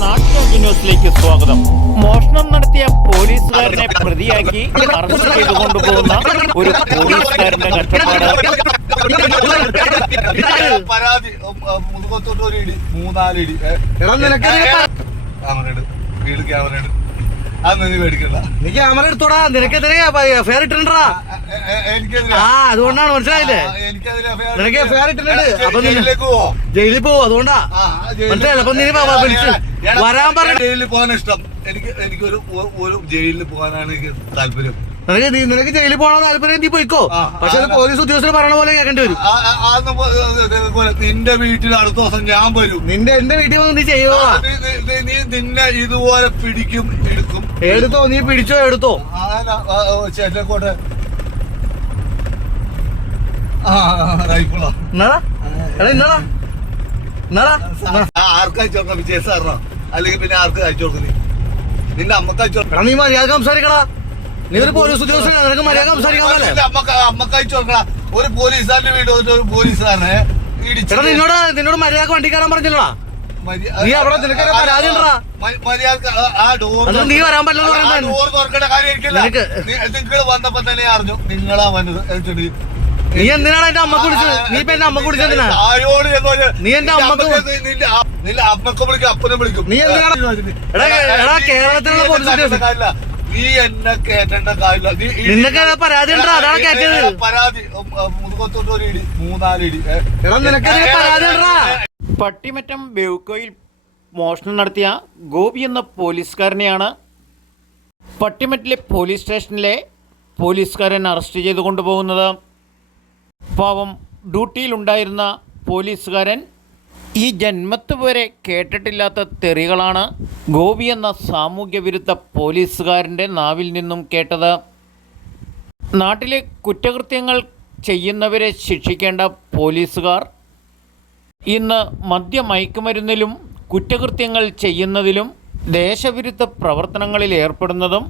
നാട്ടുരാജ്യ ന്യൂസിലേക്ക് സ്വാഗതം. മോഷണം നടത്തിയ പോലീസുകാരനെ പ്രതിയാക്കി അറസ്റ്റ് ചെയ്തു കൊണ്ടുപോകുന്ന ഒരു പോലീസുകാരന്റെ കഷ്ടപ്പാട്. പരാതി മുതുകത്തോട്ട് ഒരു ഇടി 3-4 ഇടി വീട് ക്യാമറ അതൊന്നും നീ മേടിക്കണ്ട. നീ ക്യാമറ എടുത്തോടാ, നിനക്കെതിരെ ഫെയർ ഇട്ടിട്ടുണ്ടാ. അതുകൊണ്ടാണ് മനസ്സിലായില്ലേ, നിനക്ക് ഫെയർ ഇട്ടിട്ടുണ്ട്. അപ്പൊ ജയിലിൽ പോവും, അതുകൊണ്ടാ മനസ്സിലായില്ല. അപ്പൊ നീ വരാൻ പറഞ്ഞു. ജയിലിൽ പോകാൻ ഇഷ്ടം എനിക്കൊരു ജയിലിൽ പോകാനാണ് എനിക്ക് താല്പര്യം. നിനക്ക് ജയിലിൽ പോകണ താല്പര്യം, നീ പോയിക്കോ. പക്ഷെ പോലീസ് ഉദ്യോഗസ്ഥർ പറയണ പോലെ കേൾക്കേണ്ടി വരും. നിന്റെ വീട്ടിൽ അടുത്ത ദിവസം ഞാൻ വരും. എന്റെ വീട്ടിൽ വന്ന് നീ ചെയ്യുക. നീ നിന്നെ ഇതുപോലെ പിടിക്കും, എടുക്കും. എടുത്തോ, നീ പിടിച്ചോ, എടുത്തോ. ചെല്ലക്കോട്ടെ റൈഫിളോ ആർക്ക് അയച്ചു കൊടുക്കണം? വിജയ സാറിനോ അല്ലെങ്കിൽ പിന്നെ ആർക്ക് അയച്ചു കൊടുക്കും? നിന്റെ അമ്മക്ക് അയച്ചു കൊടുക്കണം. നീ മര്യാദ സംസാരിക്കടാ. നീ ഒരു പോലീസ് ഉദ്യോഗസ്ഥനാ, നിനക്ക് മര്യാദ സംസാരിക്കാൻ പോലെ. അമ്മക്ക് അയച്ചു കൊടുക്കണം. ഒരു പോലീസുകാരന്റെ വീട് ഒരു പോലീസുകാരനെ നിന്നോട് മര്യാദ വണ്ടി കയറാൻ പറഞ്ഞില്ലടാ. നീ അവിടെ നിനക്ക് പരാതി ഉണ്ടാ. നീ വരാൻ പറ്റില്ല. ഡോർ തുറക്കേണ്ട കാര്യം നിങ്ങൾ വന്നപ്പോ തന്നെ അറിഞ്ഞു നിങ്ങളാ വന്നത്. നീ എന്തിനാണ് എന്റെ അമ്മക്ക് വിളിച്ചത്? നീ ഇപ്പൊ എന്റെ അമ്മക്ക് വിളിച്ചെന്തിനാ? നീ എന്റെ അമ്മക്ക് നിന്റെ അമ്മക്ക് വിളിക്കും, അപ്പനെ വിളിക്കും. നീ എന്തിനാണ് കേരളത്തിലുള്ള പോലീസ് ഉദ്യോഗസ്ഥൻ? നീ എന്നെ കേട്ടേണ്ട കാര്യമില്ല. നിനക്ക് പരാതി ഉണ്ടാ, അതാണ് കേട്ടത്. പരാതി മുതുകത്തോട്ട് ഒരു ഇടി 3-4 ഇടി നിനക്ക് പരാതി ഉണ്ടാ. പട്ടിമറ്റം ബെവ്കോയിൽ മോഷണം നടത്തിയ ഗോപി എന്ന പോലീസുകാരനെയാണ് പട്ടിമറ്റിലെ പോലീസ് സ്റ്റേഷനിലെ പോലീസുകാരൻ അറസ്റ്റ് ചെയ്തു കൊണ്ടുപോകുന്നത്. പാവം ഡ്യൂട്ടിയിലുണ്ടായിരുന്ന പോലീസുകാരൻ ഈ ജന്മത്ത് വരെ കേട്ടിട്ടില്ലാത്ത തെറികളാണ് ഗോപി എന്ന സാമൂഹ്യ വിരുദ്ധ പോലീസുകാരൻ്റെ നാവിൽ നിന്നും കേട്ടത്. നാട്ടിലെ കുറ്റകൃത്യങ്ങൾ ചെയ്യുന്നവരെ ശിക്ഷിക്കേണ്ട പോലീസുകാർ ഇന്ന് മദ്യമയക്കുമരുന്നിലും കുറ്റകൃത്യങ്ങൾ ചെയ്യുന്നതിലും ദേശവിരുദ്ധ പ്രവർത്തനങ്ങളിൽ ഏർപ്പെടുന്നതും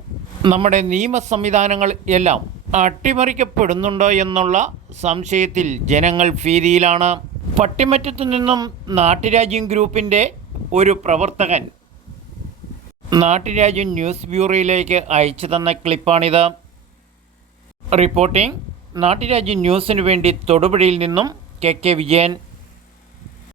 നമ്മുടെ നിയമ സംവിധാനങ്ങൾ എല്ലാം അട്ടിമറിക്കപ്പെടുന്നുണ്ടോ എന്നുള്ള സംശയത്തിൽ ജനങ്ങൾ ഭീതിയിലാണ്. പട്ടിമറ്റത്തു നിന്നും നാട്ടുരാജ്യം ഗ്രൂപ്പിൻ്റെ ഒരു പ്രവർത്തകൻ നാട്ടുരാജ്യം ന്യൂസ് ബ്യൂറോയിലേക്ക് അയച്ചു തന്ന ക്ലിപ്പാണിത്. റിപ്പോർട്ടിംഗ് നാട്ടുരാജ്യം ന്യൂസിനു വേണ്ടി തൊടുപുഴയിൽ നിന്നും കെ വിജയൻ.